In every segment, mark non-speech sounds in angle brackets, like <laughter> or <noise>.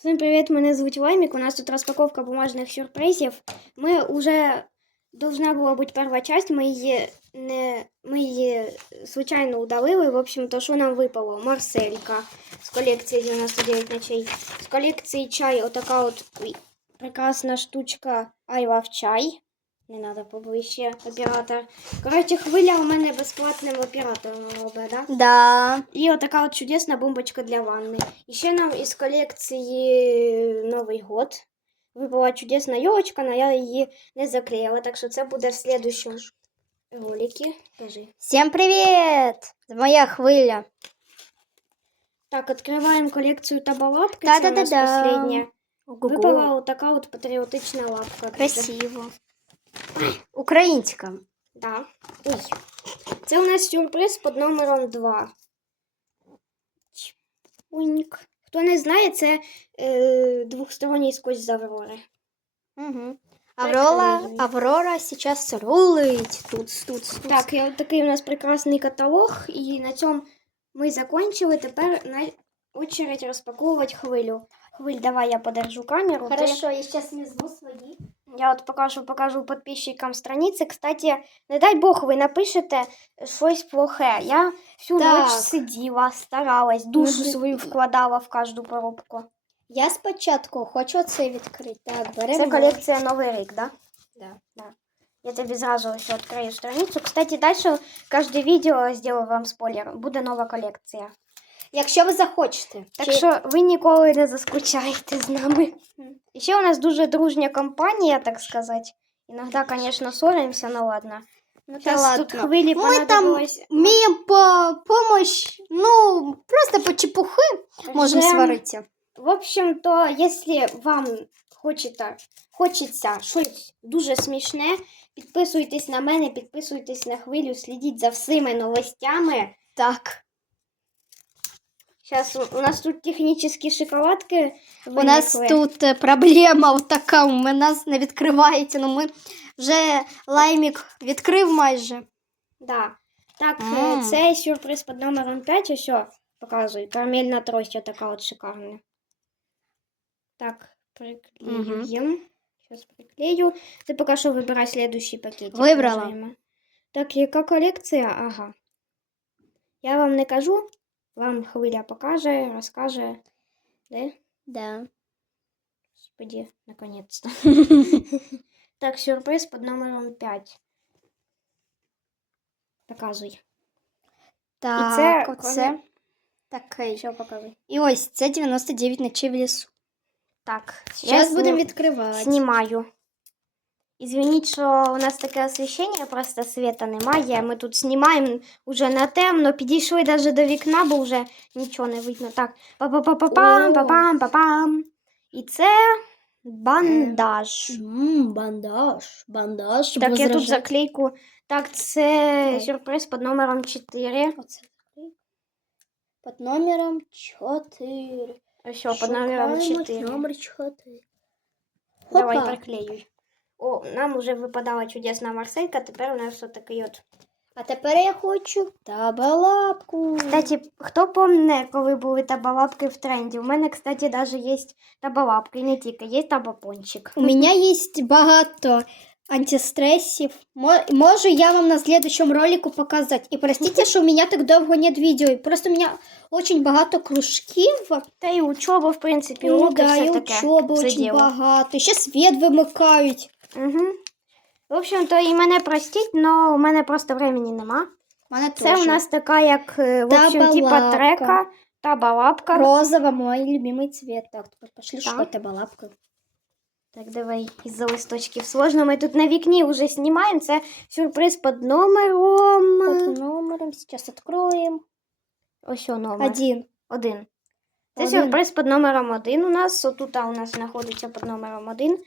Всім привіт, мене звуть Лаймік. У нас тут розпаковка бумажних сюрпризів. Ми вже должна була бути перша часть, ми її не ми її случайно удалили. В общем, то що нам випало? Марселька з колекції 99 ночей. З колекції чай, отака от прекрасна штучка I love чай. Не треба поближче оператор. Коротше, хвиля у мене безплатним оператором робить, да? Да. І отака от чудесна бомбочка для ванни. І ще нам із колекції Новий год випала чудесна йолочка, але я її не заклеїла, так що це буде в слідущому роликі. Кажи. Всем привет! Це моя хвиля. Так, відкриваємо колекцію табалапки. Це у нас Та-да-да-да. последня. Ого. Випала отака от патріотична лапка. Красиво. Українська. Да. Ой. Це у нас сюрприз під номером 2. Чпуньк. Хто не знає, це е, двохсторонній скотч з Аврори. Угу. Аврора, Аврора сейчас рулить. Тут, тут, тут. Так, і от такий у нас прекрасний каталог, і на цьому ми закончили. Тепер на очередь розпаковувати хвилю. Хвиль, давай я подержу камеру. Ти- Хорошо, я сейчас візьму свої. Я от покажу, покажу підписчикам страниці. Кстати, не дай Бог, ви напишете щось плохе. Я всю Так. ніч сиділа, старалась, душу Може, свою вкладала в кожну коробку. Я спочатку хочу це відкрити. Так, беремо. Це колекція Новий рік, да? Да. Да. Я тобі зразу ось відкрию страницю. Кстати, далі кожне відео зроблю вам спойлер. Буде нова колекція. Якщо ви захочете. Так Чи- що ви ніколи не заскучаєте з нами. І ще у нас дуже дружня компанія, так сказати. Іноді, звісно, ссоримося, ну ладно. Ну, та Зараз тут хвилі Ми там вміємо по помощь, ну, просто по чепухи можемо сваритися. В общем-то, якщо вам хочете, хочеться щось дуже смішне, підписуйтесь на мене, підписуйтесь на хвилю, слідіть за всіми новостями. Так. Зараз у, нас тут технічні шоколадки. У нас тут е, проблема така, у нас не відкривається, ну ми вже лаймік відкрив майже. Да. Так, е, це сюрприз під номером 5, ось показую. Карамельна трость така от шикарна. Так, приклеюємо. Зараз приклею. Ти поки що вибирай следующий пакет. Вибрала. Так, яка колекція? Ага. Я вам не кажу, вам хвиля покаже, розкаже. Де? Да. Господи, наконец-то. <laughs> Так, сюрприз під номером 5. Показуй. Так, це оце такий. Що показуй? І ось це 99 ночей в лісу. Так, Зараз будемо відкривати. знімаю. Извиніть, що у нас таке освіщення, просто світа немає. Ми тут знімаємо уже на темно, підійшли навіть до вікна, бо вже нічого не видно. Так, па-па-па-па-пам, па-пам, па-пам. І це бандаж. М, бандаж, бандаж. щоб Так, я тут заклейку. Так, це сюрприз під номером 4. Оце. Під номером 4. Ось, що, під номером 4. Номер 4. Давай Опа. приклеюй. О, нам уже випадала чудесна Марселька, тепер у нас все такий от. А тепер я хочу табалапку. Кстати, хто помне, коли були табалапки в тренді? У мене, кстати, даже є табалапки, і не тільки, є табапончик. У мене є багато антистресів. Можу я вам на следующем ролику показати. І простите, <laughs> що у мене так довго нет відео. Просто у мене очень багато кружків. Та й учоба, в принципі, Ну, да, все і таке. учоби очень багато. Ще світ вимикають. Угу. В общем-то, і мене простіть, але у мене просто времени нема. Мене Це у нас така, як, е, в общем, типа трека, табалапка. розова, мой любимий цвет. Так, тепер пошли шукати табалапку. Так, давай із-за листочків сложно. Ми тут на вікні вже знімаємо. Це сюрприз під номером. Під номером зараз відкроємо. Ось номер. Один. Один. Це Один. сюрприз під номером один у нас. Отут у нас знаходиться під номером один.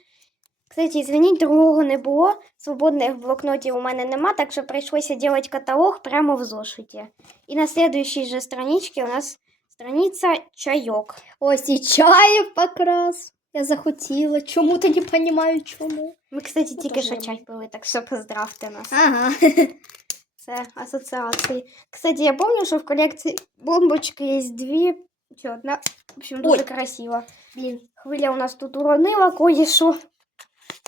Кстати, звініть, другого не було. Свободних блокнотів у мене нема, так що прийшлося робити каталог прямо в зошиті. І на слідуючій же страничці у нас страниця чайок. Ось і чай покрас. Я захотіла. Чому то не розумію, чому. Ми, кстати, Ну, тільки що чай пили, так що поздравте нас. Ага. Це асоціації. Кстати, я пам'ятаю, що в колекції бомбочки є дві Чё, на... В общем, Ой. дуже красиво. Блін. Хвиля у нас тут уронила кое-що.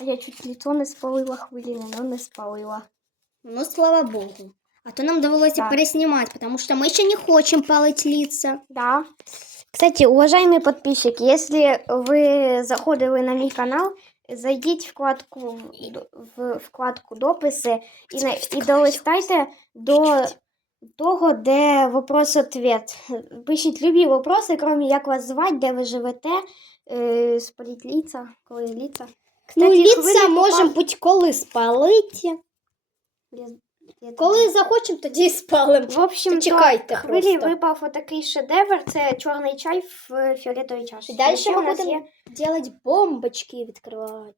Я чуть лицо не спалила хвилі, но не спалила. Ну, слава богу. А то нам довелося Так. переснімати, потому що ми ще не хочемо палити лица. Да. Кстати, уважаемые подписчики, если вы заходили на мой канал, зайдіть в вкладку, в вкладку дописи і, на, і долистайте до того, де вопрос-ответ. Пишіть любі вопроси, крім як вас звати, де ви живете, е, спаліть ліца, коли ліца. Ну, Кстати, лица хвиля можемо будь-коли спалити. Я- я Коли захочемо, тоді і спалимо. В общем, Та чекайте хвилі просто. випав отакий шедевр. Це чорний чай в фіолетовій чаші. І далі ми у нас будемо бомбочки відкривати.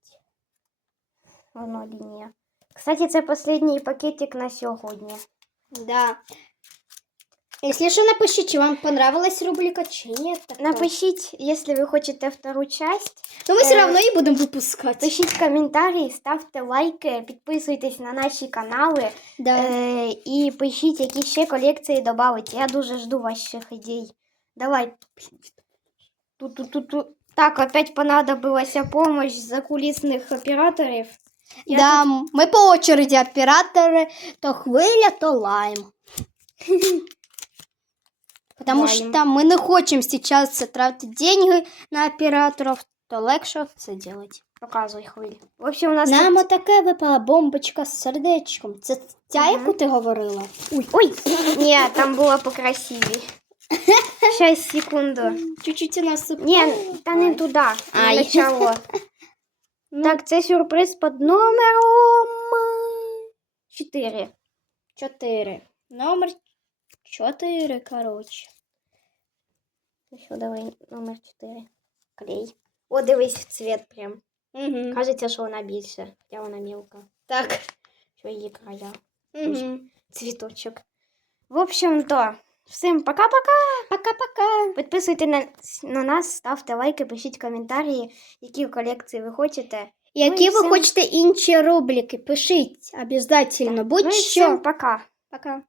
Воно лінія. Кстати, це останній пакетик на сьогодні. Да. Если что, напишите, вам понравилась рубрика чи нет. такого. Напишіть, якщо ви хочете втору часть. Но мы все э, равно и будем выпускать. Пишіть коментарі, ставте лайки, підписуйтесь на наші канали Да. е, і пишіть, які ще колекції додати. Я дуже жду ваших ідей. Давай. Ту-ту-ту-ту. Так, опять понадобилася помощь закулісних операторів. Я да, мы по очереди операторы. То хвиля, то лайм. <laughs> Потому Лайм. что мы не хотим сейчас тратить деньги на операторов, то легше це делать. Показуй хвиль. В общем, у нас Нам тут... отаке випала бомбочка з сердечком. Це ця, Мгм. яку ти говорила? Ой, ой! Ні, там було покрасивей. <laughs> Щас, секунду. Чуть-чуть у нас Ні, та не туди, Ай. начало. <laughs> Так, це сюрприз під номером 4. Чотири. Номер чотири, Що, давай, номер 4. Клей. О, дивись цвет прям. Угу. Кажеться, що вона більше, хоча вона мілка. Так. Що її края. Угу. Цвіточок. В общем-то, всім пока-пока. Пока-пока. Підписуйте на, на нас, ставте лайки, пишіть коментарі, які колекції ви хочете. Які і ви всім- хочете інші рубрики, пишіть обов'язково. Ну Будь-що. всім пока. Пока.